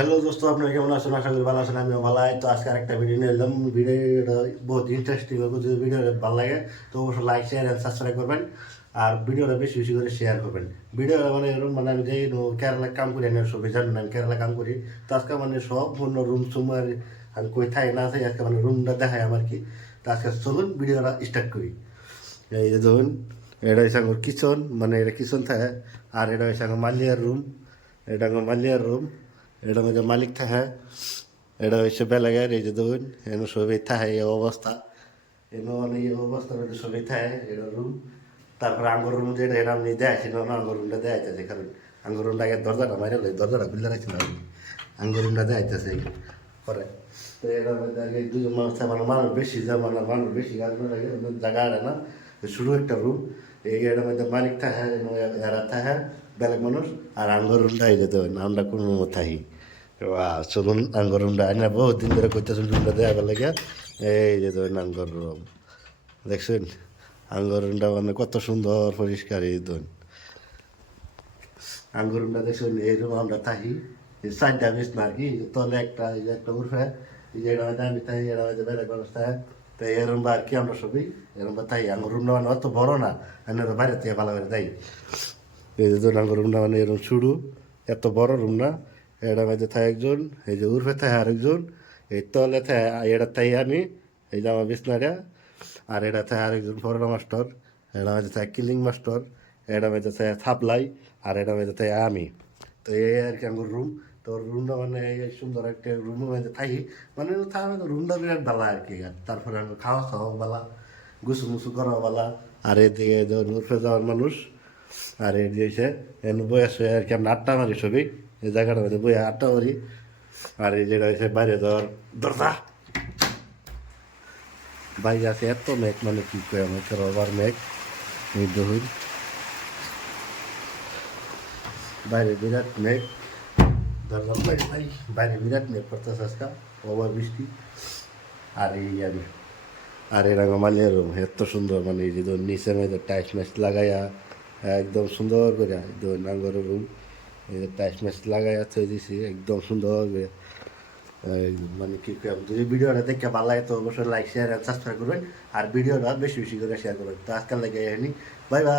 Hello দোস্ত, আপনারা কেমন আছেন? আশা করি ভালো আছেন। আমিও ভালো আছি। তো আজকে আরেকটা ভিডিও নিয়ে এলাম। ভিডিওটা বহুত ইন্টারেস্টিং হবে। যদি ভিডিওটা ভালো লাগে তো অবশ্যই লাইক শেয়ার এন্ড সাবস্ক্রাইব করবেন। আর ভিডিওটা বেশি বেশি করে শেয়ার করবেন। ভিডিওটা মানে এরকম মানে আমি যাই কেরালা কাম করি, আমি সবাই জানেন আমি কেরালা কাম করি। তো আজকে মানে সব পূর্ণ রুম সুমার আমি কই থাই না থাই আজকে মানে রুমটা দেখাই আমার কি। তো আজকে চলুন ভিডিওটা স্টার্ট করি। এই যে ধরুন, এটা হচ্ছে আমার কিচন, মানে এটা কিচন থাকে। আর এটা হচ্ছে আমার মালিয়ার রুম। এটা আমার মালিয়ার রুম। এটা মধ্যে মালিক থাকে। এটা হচ্ছে বেলাগের। এই যে ধরুন এনে সবাই থাকে এই অবস্থা। এনে মানে এই অবস্থার মধ্যে সবাই থাকে। এটা রুম। তারপরে আঙ্গুর রুম যেটা এটা আমি দেখাচ্ছি না, আঙ্গুর রুমটা দেখাইতেছে। কারণ আঙ্গুর রুমটা আগে দরজাটা মারে দরজাটা খুলে রাখছি না, আঙ্গুর রুমটা দেখাইতেছে পরে। তো এটার মধ্যে আগে দুজন মানুষ থাকে, মানে মানুষ বেশি যায়, মানে মানুষ বেশি জায়গা আরে না। শুরু একটা রুম। এই এটার মধ্যে মালিক থাকে, এরা থাকে বেলেগ মানুষ। আর আঙ্গুর রুমটা এই যেতে হয় না, আমরা কোনো থাকি। চলুন আঙ্গুর রুমটা আইনা বহুত দিন ধরে করতেছেন রুমটা দেওয়া লাগে। এই যে ধরুন আঙ্গুর রুম দেখছেন। আঙ্গুর রুমটা মানে কত সুন্দর পরিষ্কার। এই ধরুন আঙ্গুর রুমটা দেখছেন। এই রুম আমরা থাকি। এই চারটা বিছনা আর কি, তলে একটা, এই যে একটা উঠে, এই যে এটা হয়তো আমি থাকি, এটা হয়তো বেলেগ মানুষ থাকে। তো এরম বা আর কি আমরা সবই এরম বা থাকি। আঙ্গুর রুমটা মানে অত বড় না, আমি বাইরে থেকে ভালো করে যাই। এই যে ধরুন আঙ্গুর রুমটা মানে এরকম শুরু, এত বড় রুম না। এটা মধ্যে থাকে একজন, এই যে উর্ফে থাকে আরেকজন, এই তলে থাকে এটা তাই আমি, এই যে আমার বিছনাটা। আর এটা থাকে আরেকজন ফরেন মাস্টার। এটা মধ্যে থাকে কিলিং মাস্টার। এটা মধ্যে থাকে থাপলাই। আর এটা মধ্যে থাকে আমি। তো এই আর কি আমার রুম। তো রুমটা মানে এই সুন্দর একটা রুমের মধ্যে থাকি। মানে রুমটা বিরাট ভালো আর কি। আর তারপরে আমি খাওয়া খাওয়া বালা, গুছু মুছু করা বালা। আর এদিকে যখন উর্ফে যাওয়ার মানুষ। আর এই দিয়েছে এনে বই আছে আর কি, আমরা আড্ডা মারি সবই এই জায়গাটা মধ্যে বই আড্ডা মারি। আর এই যেটা হয়েছে বাইরে যাওয়ার দরজা। বাইরে আছে এত মেঘ, মানে কি কয় আমাকে রবার মেঘ। এই দেখুন বাইরে বিরাট মেঘ। দরজার বাইরে ভাই, বাইরে বিরাট মেঘ পড়তেছে আজকে, ওভার বৃষ্টি। আর এই আমি, আর এরকম মালিয়ার রুম এত সুন্দর, মানে এই যে ধরুন নিচে মেয়েদের টাইস ম্যাচ লাগাইয়া একদম সুন্দর করে ধরুন আঙ্গর রুম। এই যে টাইস ম্যাচ লাগাইয়া থই দিছি একদম সুন্দর করে। মানে কি কম, যদি ভিডিওটা দেখে ভালো লাগে তো অবশ্যই লাইক শেয়ার সাবস্ক্রাইব করবেন। আর ভিডিওটা বেশি বেশি করে শেয়ার করবেন। তো আজকাল লাগে এখানে, বাই বাই।